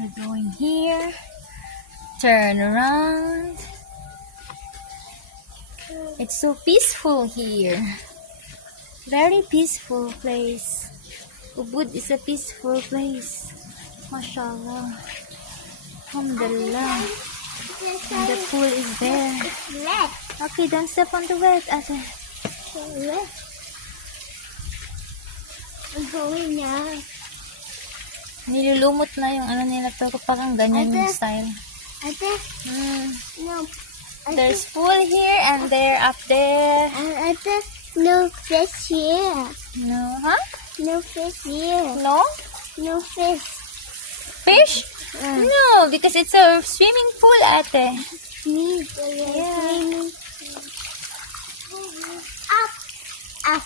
We're going here. Turn around. It's so peaceful here. Very peaceful place. Ubud is a peaceful place. Mashallah. Alhamdulillah. And the pool is there. Okay, don't step on the wet, ate. I'm going now. Nilulumot na yung ano nila, pero parang ganyan yung style. Ate, no. There's pool here and there up there. Ate, no fish here. No, huh? No fish here. No? No fish. Fish? No, because it's a swimming pool, ate. Swimming. Up. Up.